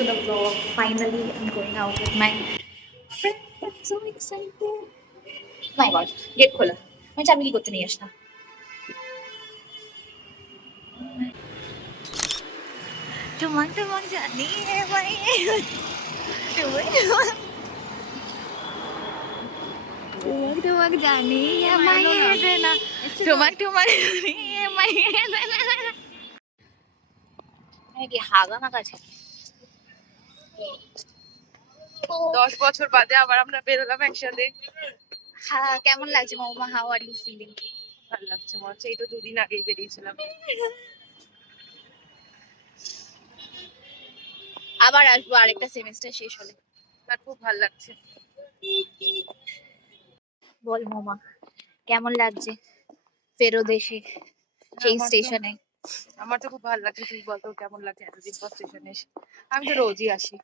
to the vlog. Finally, I'm going out with my friend. I'm so excited. My God, gate খোলা। আমি চাবি কি করতে নিয়ে আসলাম? তোমার জানি হে ভাই তোমার জানি হে ভাই না তোমার জানি হে ভাই কি হাগা না কাছে 10 বছর বাদে আবার আমরা বেরোলাম একসাথে। হ্যাঁ, কেমন লাগছে Mouma? How are you feeling? ভালো লাগছে, মনে হচ্ছে এই তো 2 দিন আগেই বেরিয়েছিলাম। আবার আসবো আরেকটা সেমিস্টার শেষ হলে। আর খুব ভালো লাগছে। বল মৌমা, কেমন লাগছে ফেরত এসে সেই স্টেশনে? আমার তো খুব ভালো লাগছে। তুই বল তোর কেমন লাগছে এতদিন পর স্টেশনে এসে? আমি তো রোজই আসি।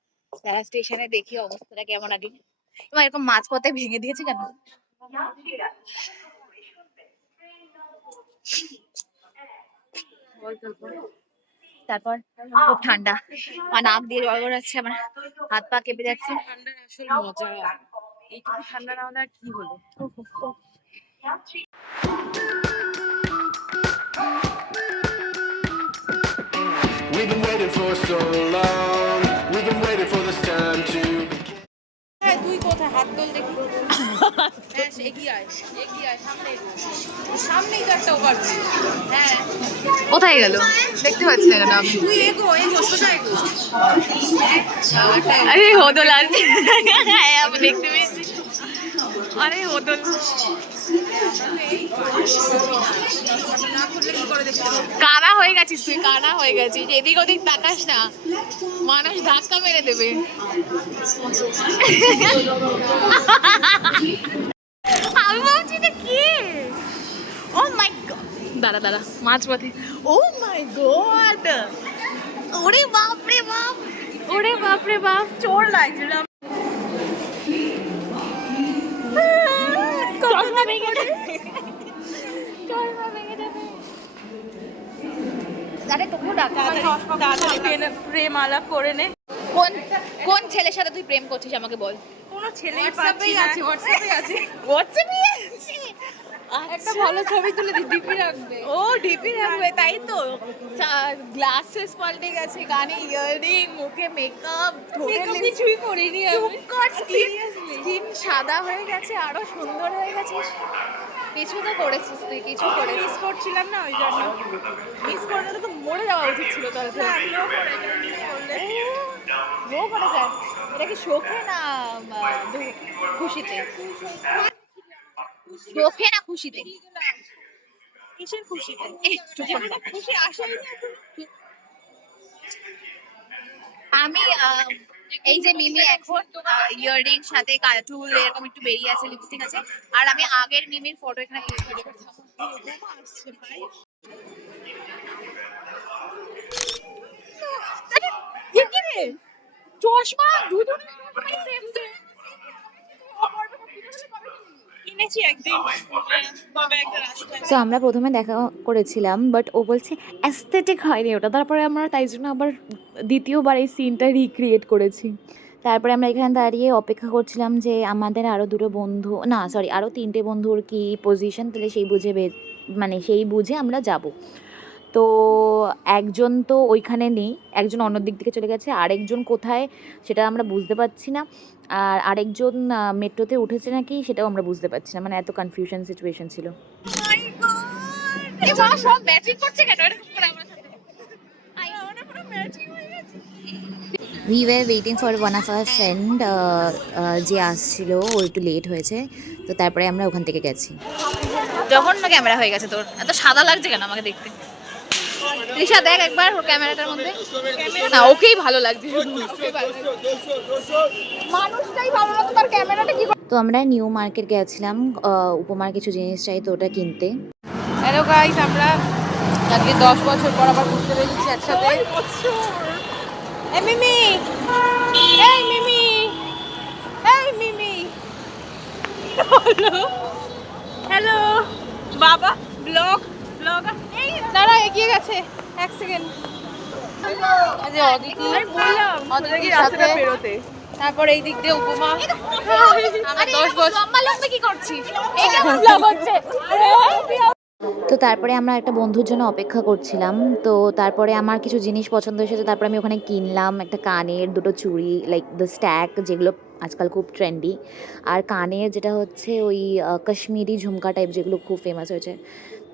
তারা স্টেশনে দেখি অবস্থাটা কেমন আগে। তোমার এরকম মাঝপথে ভেঙে দিয়েছে কেন? তারপর খুব ঠান্ডা, আমার নাক দিয়ে জল বেরোচ্ছে, আমার হাত পা কেঁপে যাচ্ছে। ঠান্ডার আসল মজা এইটুকু ঠান্ডা না হলে আর কি হলো। We've been waiting for so long. We've been waiting for this time to begin. হ্যাঁ, তুই কোথায়? হাত তোল দেখি। হ্যাঁ, এগিয়ে আয়, সামনে এগো। সামনেই তো একটা ওভারব্রিজ। হ্যাঁ, কোথায় গেল দেখতে পাচ্ছি না কেন আমি? তুই এগো সোজা এগো। আরে হোদল আছে, হ্যাঁ আমি দেখতে পেয়েছি। আরে হোদল কানা হয়ে গেছিস তুই, কানা হয়ে গেছিস। এদিক ওদিক তাকাস না, মানুষ ধাক্কা মেরে দেবে। আমি ভাবছি এটা কি? ও মাই গড, দাঁড়া দাঁড়া, মাঝপথে। ও মাই গড, ওরে বাপ রে বাপ, ওরে বাপ রে বাপ, চোর লাগছিল। চশমা ভেঙে যাবে, চশমা ভেঙে যাবে। আরে তোকেও ডাকা, তাড়াতাড়ি প্রেম আলাপ করে নে। কোন কোন ছেলের সাথে তুই প্রেম করছিস আমাকে বল? কোনো ছেলেই পাচ্ছি না। হোয়াটসঅ্যাপে আছে। হোয়াটসঅ্যাপে আছে? একটা ভালো ছবি তুলে ডিপি রাখবে। ও ডিপি রাখবে, তাই তো। গ্লাসেস পাল্টে গেছে, কানে ইয়াররিং, মুখে মেকআপ, মেকআপ কিছুই করিনি আমি। স্কিন সাদা হয়ে গেছে, আরো সুন্দর হয়ে গেছিস। কিছু তো করেছিস তুই, কিছু করেছিস। মিস করছিলাম না ওই জন্য। মিস করলে তো মরে যাওয়া উচিত ছিল তোর। ও করে যায়, এটা কি শোকে না খুশিতে? শোকে না খুশিতে? কিসের খুশিতে? একটু ঠান্ডা। খুশি আসেই না। আমি এই যে মিমি এখন ইয়াররিং সাথে চুল এরকম একটু বেরিয়ে আছে, লিপস্টিক আছে, আর আমি আগের মিমির ফটো এখানে চশমা দুজনে কিনেছি একদিন, তবে একটা রাস্তায়। সো আমরা প্রথমে দেখা করেছিলাম, বাট ও বলছে অ্যাস্থেটিক হয়নি ওটা। তারপরে আমরা তাই জন্য আবার দ্বিতীয়বার এই সিনটা রিক্রিয়েট করেছি। তারপরে আমরা এখানে দাঁড়িয়ে অপেক্ষা করছিলাম যে আমাদের আরও দুটো বন্ধু, না সরি, আরও 3টে বন্ধুর কি পজিশন, তাহলে সেই বুঝে মানে সেই বুঝে আমরা যাব। তো একজন তো ওইখানে নেই, একজন অন্য দিক থেকে চলে গেছে, আরেকজন কোথায় সেটা আমরা বুঝতে পারছি না, আর আরেকজন মেট্রোতে উঠেছে নাকি সেটাও আমরা বুঝতে পারছি না। মানে এত কনফিউশন সিচুয়েশন ছিল। সব ম্যাচিং করছে কেন এরকম করে আমার সাথে? আমরা পুরো ম্যাচিং হয়ে গেছে। We were waiting for one of our friend, যে আসছিল, ও একটু লেট হয়েছে, তো তারপরে আমরা ওখান থেকে গেছি। জঘন্য ক্যামেরা হয়ে গেছে তোর, এত সাদা লাগছে কেন আমাকে দেখতে? তৃষা দেখ একবার ওর ক্যামেরাটার মধ্যে। না, ওকেই ভালো লাগছে, মানুষটাই ভালো লাগছে, তার ক্যামেরাটা কি। তো আমরা নিউ মার্কেট গেছিলাম উপমার কিছু জিনিস চাই তো ওটা কিনতে। হ্যালো গাইস, আমরা আজকে 10 বছর পর আবার ঘুরতে বেরিয়েছি একসাথে। এই মিমি, এই মিমি, এই মিমি, হ্যালো হ্যালো বাবা, ব্লগার এই দাঁড়া, এগিয়ে গেছে, এক সেকেন্ড। এই যে অদিতি অদিতির সাথে তারপর এই দিক দিয়ে উপমা আমরা 10 বছর লম্বা লম্বা কি করছিস? এটা ব্লগ হচ্ছে। তো তারপরে আমরা একটা বন্ধুর জন্য অপেক্ষা করছিলাম। তো তারপরে আমার কিছু জিনিস পছন্দ হয়েছে, তো তারপরে আমি ওখানে কিনলাম একটা কানের, দুটো চুড়ি, লাইক দ্য স্ট্যাক, যেগুলো আজকাল খুব ট্রেন্ডি। আর কানের যেটা হচ্ছে ওই কাশ্মীরি ঝুমকা টাইপ, যেগুলো খুব ফেমাস হয়েছে।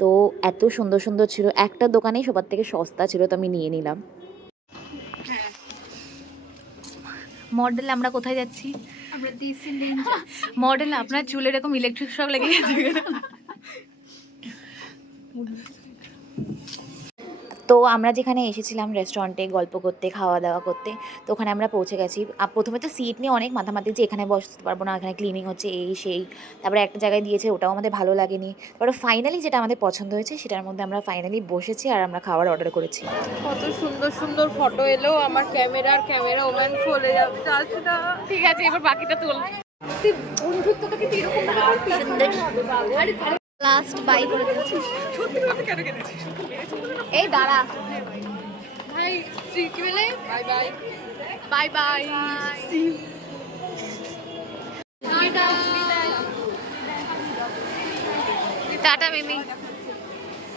তো এত সুন্দর সুন্দর ছিল, একটা দোকানেই সবার থেকে সস্তা ছিল, তো আমি নিয়ে নিলাম। মডেল আমরা কোথায় যাচ্ছি? মডেল আপনার চুলে এরকম ইলেকট্রিক শক লেগে গেছে। তো আমরা যেখানে এসেছিলাম রেস্টুরেন্টে গল্প করতে, খাওয়া দাওয়া করতে, তো ওখানে আমরা পৌঁছে গেছি। প্রথমে তো সিট নিয়ে অনেক মাথামাতি যে এখানে বসতে পারবো না, এখানে ক্লিনিং হচ্ছে, এই সেই। তারপরে একটা জায়গায় দিয়েছে, ওটাও আমাদের ভালো লাগেনি। তারপরে ফাইনালি যেটা আমাদের পছন্দ হয়েছে সেটার মধ্যে আমরা ফাইনালি বসেছি আর আমরা খাবার অর্ডার করেছি। কত সুন্দর সুন্দর ফটো এলো। আমার ক্যামেরা ওম্যান চলে যাচ্ছে না। ঠিক আছে, এবার বাকিটা তোল। লাস্ট বাই করে দিয়েছি। এই দাঁড়া, ভাই কি বলে bye bye bye bye. Tata Mimi,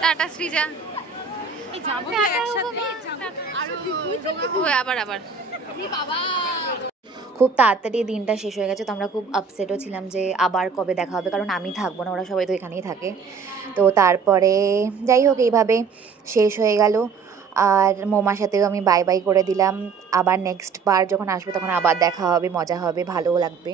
tata Srija. যাবো তো একসাথে আবার আবার। খুব তাড়াতাড়ি দিনটা শেষ হয়ে গেছে, তো আমরা খুব আপসেটও ছিলাম যে আবার কবে দেখা হবে, কারণ আমি থাকবো না, ওরা সবাই তো এখানেই থাকে। তো তারপরে যাই হোক এইভাবে শেষ হয়ে গেল। আর মোমার সাথেও আমি বাই বাই করে দিলাম। আবার নেক্সট বার যখন আসবো তখন আবার দেখা হবে, মজা হবে, ভালোও লাগবে।